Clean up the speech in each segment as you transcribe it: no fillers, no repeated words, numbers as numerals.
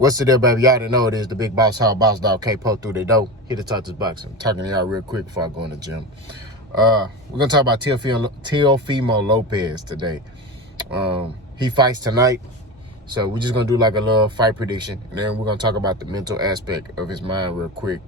What's the deal, baby? Y'all didn't know it is the big boss, how boss dog can't poke through the door. Here to talk this boxing. I'm talking to y'all real quick before I go in the gym. We're gonna talk about Teofemo Lopez today. He fights tonight, so we're just gonna do like a little fight prediction, and then we're gonna talk about the mental aspect of his mind real quick,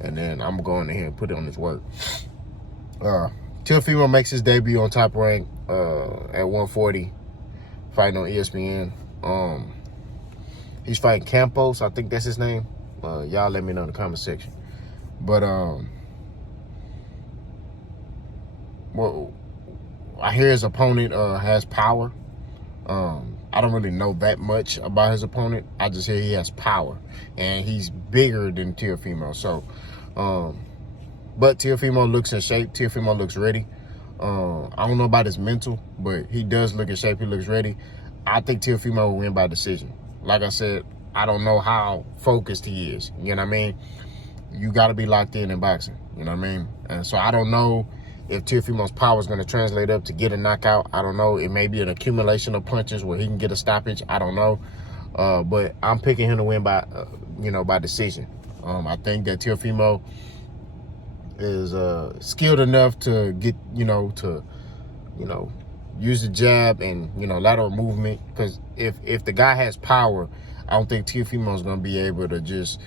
and then I'm going in here and put it on his work. Teofemo makes his debut on Top Rank at 140, fighting on ESPN. He's fighting Campos, I think that's his name. Y'all let me know in the comment section. But well, I hear his opponent has power. I don't really know that much about his opponent. I just hear he has power, and he's bigger than Teofemo. So, but Teofemo looks in shape. Teofemo looks ready. I don't know about his mental, but he does look in shape. He looks ready. I think Teofemo will win by decision. Like I said, I don't know how focused he is. You know what I mean? You got to be locked in boxing. You know what I mean? And so I don't know if Teofemo's power is going to translate up to get a knockout. I don't know. It may be an accumulation of punches where he can get a stoppage. I don't know. But I'm picking him to win by, by decision. I think that Teofemo is skilled enough to get, use the jab and, lateral movement. Because if the guy has power, I don't think Teofemo is going to be able to just,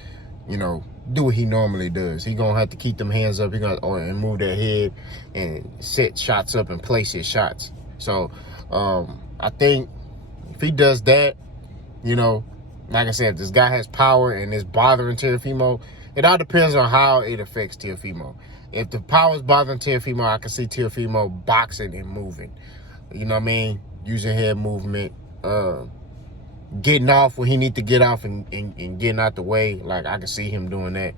do what he normally does. He's going to have to keep them hands up. He's going to move that head and set shots up and place his shots. So I think if he does that, like I said, if this guy has power and it's bothering Teofemo, it all depends on how it affects Teofemo. If the power is bothering Teofemo, I can see Teofemo boxing and moving. You know what I mean? Using head movement, getting off where he need to get off and getting out the way. Like, I can see him doing that,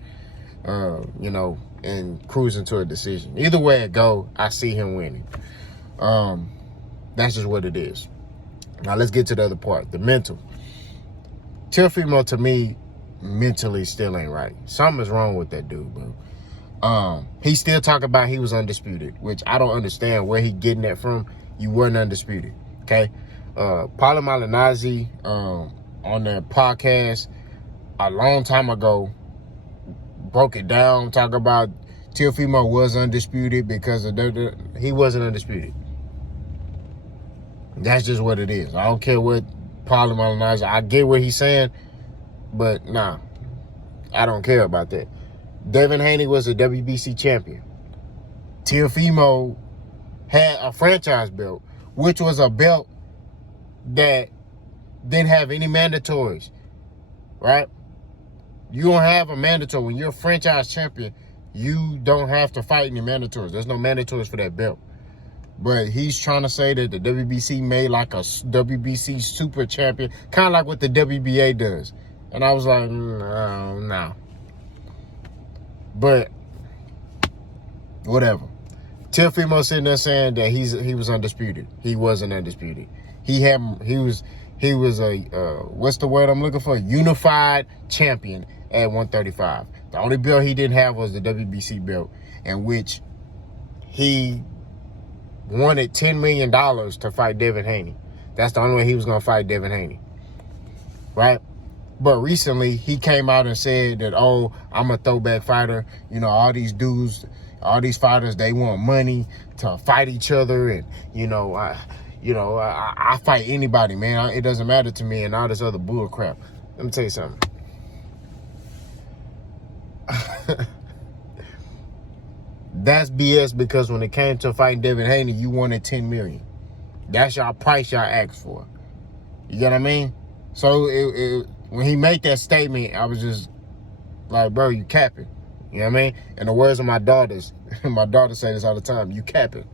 and cruising to a decision. Either way it go, I see him winning. That's just what it is. Now, let's get to the other part, the mental. Teofemo, to me, mentally still ain't right. Something is wrong with that dude, bro. He still talk about he was undisputed, which I don't understand where he getting that from. You weren't undisputed, okay? Paulo Malignaggi on the podcast a long time ago broke it down, talk about Teofemo was undisputed because he wasn't undisputed. That's just what it is. I don't care what Paulo Malignaggi, I get what he's saying, but nah, I don't care about that. Devin Haney was a WBC champion. Teofemo had a franchise belt, which was a belt that didn't have any mandatories, right? You don't have a mandatory. When you're a franchise champion, you don't have to fight any mandatories. There's no mandatories for that belt. But he's trying to say that the WBC made like a WBC super champion, kind of like what the WBA does. And I was like, no. But whatever. Teofemo sitting there saying that he was undisputed. He wasn't undisputed. He was a what's the word I'm looking for? Unified champion at 135. The only belt he didn't have was the WBC belt, in which he wanted $10 million to fight Devin Haney. That's the only way he was gonna fight Devin Haney, right? But recently he came out and said that, oh, I'm a throwback fighter. All these dudes, all these fighters, they want money to fight each other, and I fight anybody, man. It doesn't matter to me, and all this other bull crap. Let me tell you something. That's BS, because when it came to fighting Devin Haney, you wanted $10 million. That's y'all price y'all asked for. You get what I mean? So when he made that statement, I was just like, bro, you capping. You know what I mean? In the words of my daughters, my daughters say this all the time, you capping.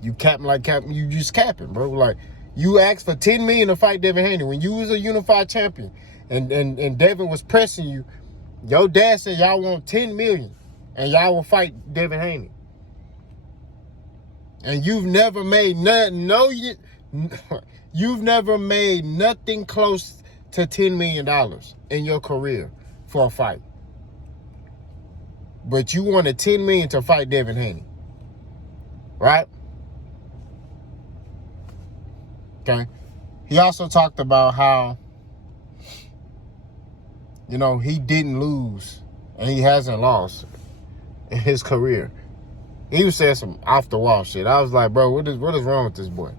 You capping like capping, you just capping, bro. Like, you asked for $10 million to fight Devin Haney when you was a unified champion, and Devin was pressing you. Your dad said y'all want $10 million and y'all will fight Devin Haney. And you've never made you've never made nothing close to $10 million in your career for a fight. But you wanted $10 million to fight Devin Haney. Right? Okay. He also talked about how You know, he didn't lose, and he hasn't lost in his career. He was saying some off-the-wall shit. I was like, bro, what is wrong with this boy?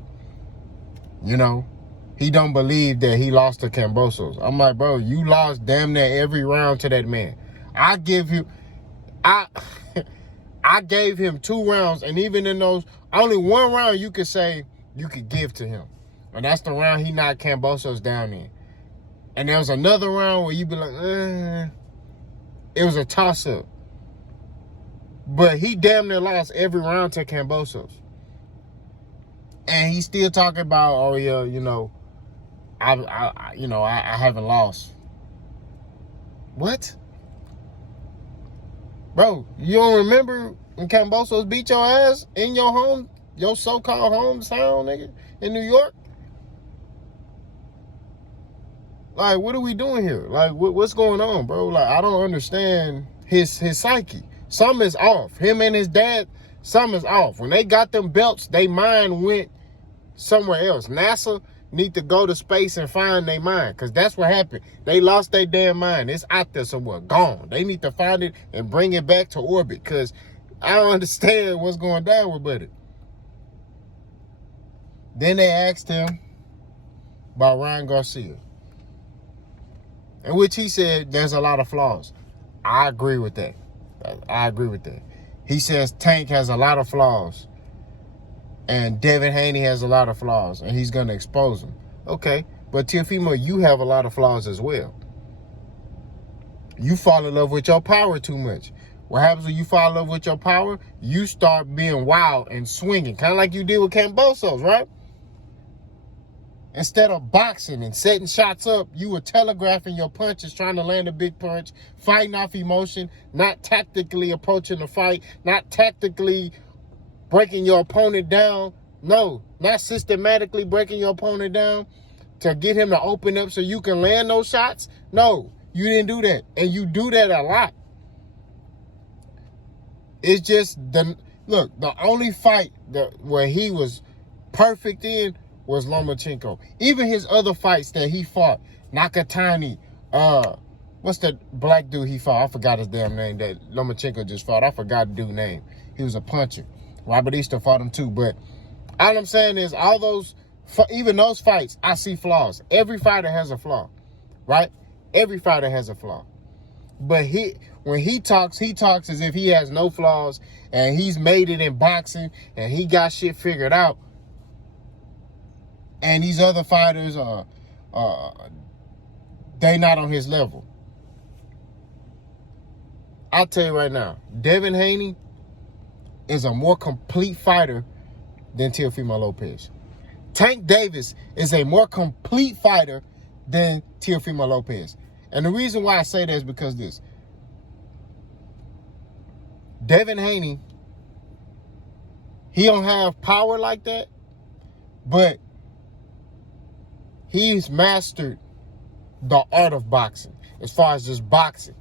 You know, he don't believe that he lost to Kambosos. I'm like, bro, you lost damn near every round to that man. I gave him 2 rounds, and even in those, only 1 round you could say you could give to him. And that's the round he knocked Kambosos down in. And there was another round where you be like, it was a toss-up. But he damn near lost every round to Kambosos. And he's still talking about, oh yeah, you know, I haven't lost. What? Bro, you don't remember when Kambosos beat your ass in your so-called hometown, nigga, in New York? Like, what are we doing here? Like, what's going on, bro? Like, I don't understand his psyche. Something is off. Him and his dad, something is off. When they got them belts, their mind went somewhere else. NASA need to go to space and find their mind, because that's what happened. They lost their damn mind. It's out there somewhere, gone. They need to find it and bring it back to orbit, because I don't understand what's going down with Buddy. Then they asked him about Ryan Garcia, in which he said there's a lot of flaws. I agree with that. He says Tank has a lot of flaws, and Devin Haney has a lot of flaws, and he's going to expose them. Okay, but Teofemo, you have a lot of flaws as well. You fall in love with your power too much. What happens when you fall in love with your power? You start being wild and swinging, kind of like you did with Kambosos, right? Instead of boxing and setting shots up, you were telegraphing your punches, trying to land a big punch, fighting off emotion, not tactically approaching the fight, not tactically breaking your opponent down. No, not systematically breaking your opponent down to get him to open up so you can land those shots. No, you didn't do that. And you do that a lot. It's just, the only fight where he was perfect in was Lomachenko. Even his other fights that he fought, Nakatani, what's that black dude he fought? I forgot his damn name that Lomachenko just fought. I forgot the dude's name. He was a puncher. Batista fought him too. But all I'm saying is, even those fights, I see flaws. Every fighter has a flaw, right? Every fighter has a flaw. But when he talks as if he has no flaws, and he's made it in boxing, and he got shit figured out. And these other fighters they not on his level. I'll tell you right now, Devin Haney is a more complete fighter than Teofemo Lopez. Tank Davis is a more complete fighter than Teofemo Lopez. And the reason why I say that is because this. Devin Haney, he don't have power like that, but he's mastered the art of boxing as far as just boxing.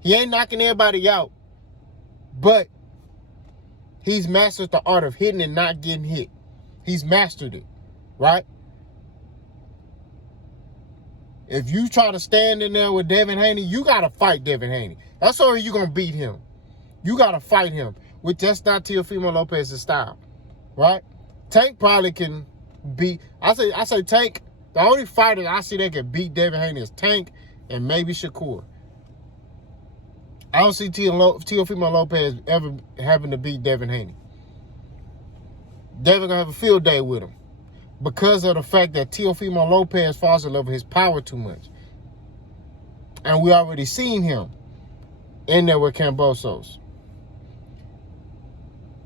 He ain't knocking everybody out, but he's mastered the art of hitting and not getting hit. He's mastered it, right? If you try to stand in there with Devin Haney, you got to fight Devin Haney. That's all you're going to beat him. You got to fight him, which that's not Teofemo Lopez's style, right? Tank probably can beat, I say Tank. The only fighter I see that can beat Devin Haney is Tank and maybe Shakur. I don't see Teofemo Lopez ever having to beat Devin Haney. Devin gonna have a field day with him because of the fact that Teofemo Lopez falls in love with his power too much. And we already seen him in there with Kambosos.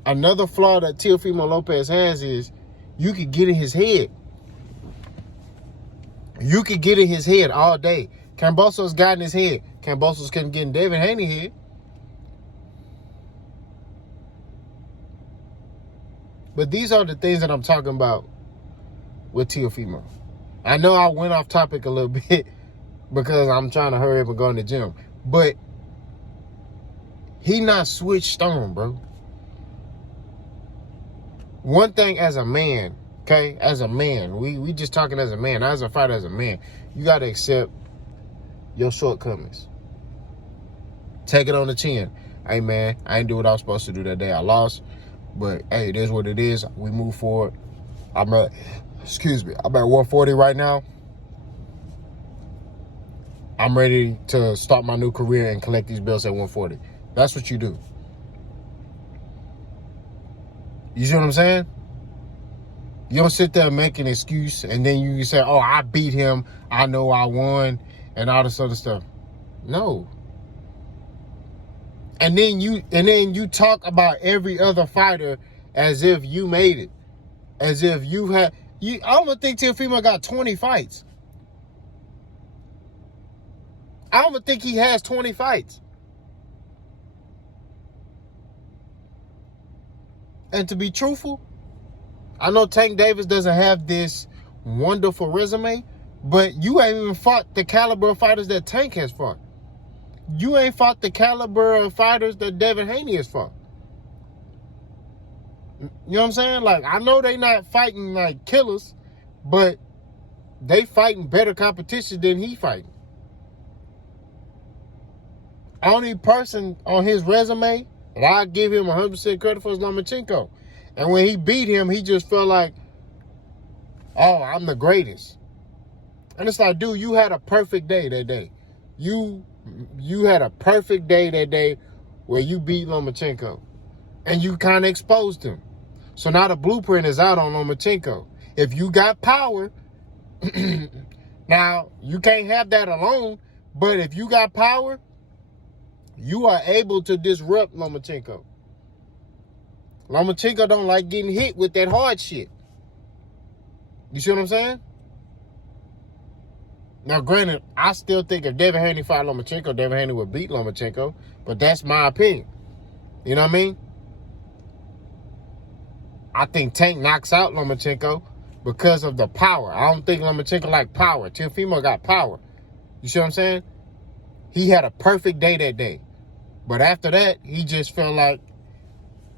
Another flaw that Teofemo Lopez has is you could get in his head. You could get in his head all day. Kambosos got in his head. Kambosos couldn't get in Devin Haney's head. But these are the things that I'm talking about with Teofemo. I know I went off topic a little bit because I'm trying to hurry up and go in the gym. But he not switched on, bro. One thing as a man, okay, as a man, we just talking as a man, not as a fighter, as a man, you got to accept your shortcomings. Take it on the chin. Hey, man, I ain't do what I was supposed to do that day. I lost. But, hey, it is what it is. We move forward. I'm at 140 right now. I'm ready to start my new career and collect these bills at 140. That's what you do. You see what I'm saying? You don't sit there and make an excuse and then you say, oh, I beat him. I know I won and all this other stuff. No. And then you talk about every other fighter as if you made it. As if you had... I don't think Teofemo got 20 fights. I don't think he has 20 fights. And to be truthful, I know Tank Davis doesn't have this wonderful resume, but you ain't even fought the caliber of fighters that Tank has fought. You ain't fought the caliber of fighters that Devin Haney has fought. You know what I'm saying? Like, I know they not fighting like killers, but they fighting better competition than he fighting. Only person on his resume that I give him 100% credit for is Lomachenko. And when he beat him, he just felt like, oh, I'm the greatest. And it's like, dude, you had a perfect day that day. You had a perfect day that day where you beat Lomachenko. And you kind of exposed him. So now the blueprint is out on Lomachenko. If you got power, now you can't have that alone, but if you got power, you are able to disrupt Lomachenko. Lomachenko don't like getting hit with that hard shit. You see what I'm saying? Now, granted, I still think if Devin Haney fought Lomachenko, Devin Haney would beat Lomachenko, but that's my opinion. You know what I mean? I think Tank knocks out Lomachenko because of the power. I don't think Lomachenko like power. Teofemo got power. You see what I'm saying? He had a perfect day that day. But after that, he just felt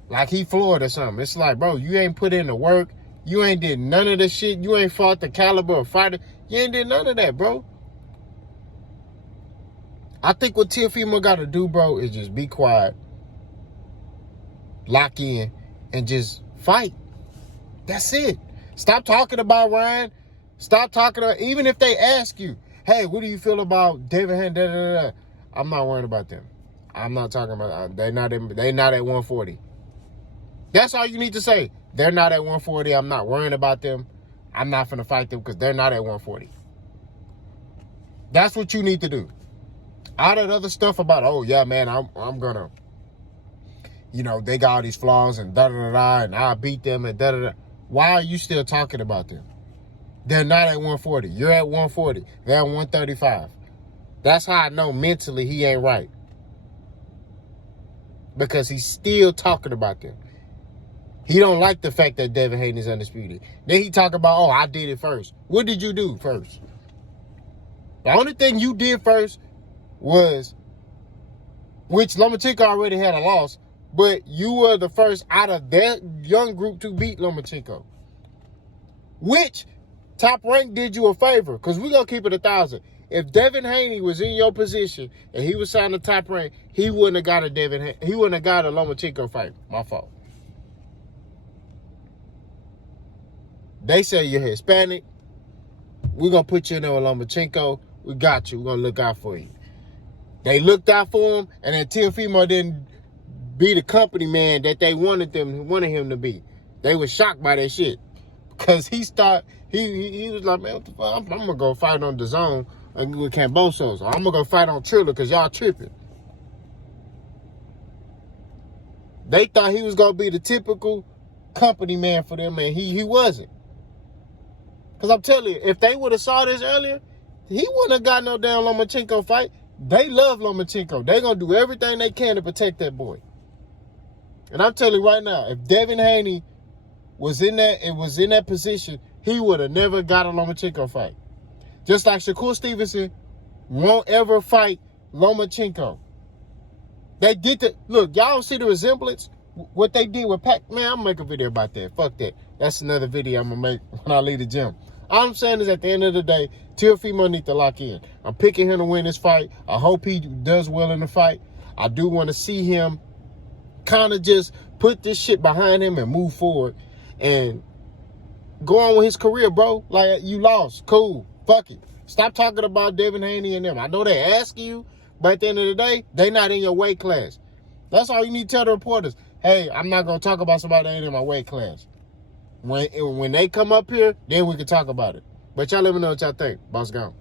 like he floored or something. It's like, bro, you ain't put in the work. You ain't did none of the shit. You ain't fought the caliber of fighter. You ain't did none of that, bro. I think what Teofemo got to do, bro, is just be quiet, lock in, and just fight. That's it. Stop talking about Ryan. Stop talking about, even if they ask you, hey, what do you feel about David Hand? I'm not worried about them. I'm not talking about, they not at 140. That's all you need to say. They're not at 140. I'm not worrying about them. I'm not finna fight them because they're not at 140. That's what you need to do. All that other stuff about, oh yeah, man, I'm gonna, you know, they got all these flaws and da-da-da-da, and I beat them and da-da-da. Why are you still talking about them? They're not at 140. You're at 140. They're at 135. That's how I know mentally he ain't right. Because he's still talking about them. He don't like the fact that Devin Haney is undisputed. Then he talk about, oh, I did it first. What did you do first? The only thing you did first was, which Lomachenko already had a loss, but you were the first out of that young group to beat Lomachenko. Which Top Rank did you a favor, because we're going to keep it 1,000. If Devin Haney was in your position and he was signed to Top Rank, he wouldn't have got a Lomachenko fight. My fault. They say you're Hispanic. We're going to put you in there with Lomachenko. We got you. We're going to look out for you. They looked out for him, and then Teofemo didn't be the company man that they wanted him to be. They were shocked by that shit. Because he was like, man, what the fuck? I'm going to go fight on DAZN with Cambosos. I'm going to go fight on Triller because y'all tripping. They thought he was going to be the typical company man for them, and he wasn't. Because I'm telling you, if they would have saw this earlier, he wouldn't have got no damn Lomachenko fight. They love Lomachenko. They're going to do everything they can to protect that boy. And I'm telling you right now, if Devin Haney was in that position, he would have never got a Lomachenko fight. Just like Shakur Stevenson won't ever fight Lomachenko. They did the, look, y'all don't see the resemblance? What they did with Pac, man, I'm going to make a video about that. Fuck that. That's another video I'm going to make when I leave the gym. All I'm saying is at the end of the day, Teofemo needs to lock in. I'm picking him to win this fight. I hope he does well in the fight. I do want to see him kind of just put this shit behind him and move forward and go on with his career, bro. Like, you lost. Cool. Fuck it. Stop talking about Devin Haney and them. I know they asking you, but at the end of the day, they not in your weight class. That's all you need to tell the reporters. Hey, I'm not going to talk about somebody that ain't in my weight class. When they come up here, then we can talk about it. But y'all let me know what y'all think. Boss gone.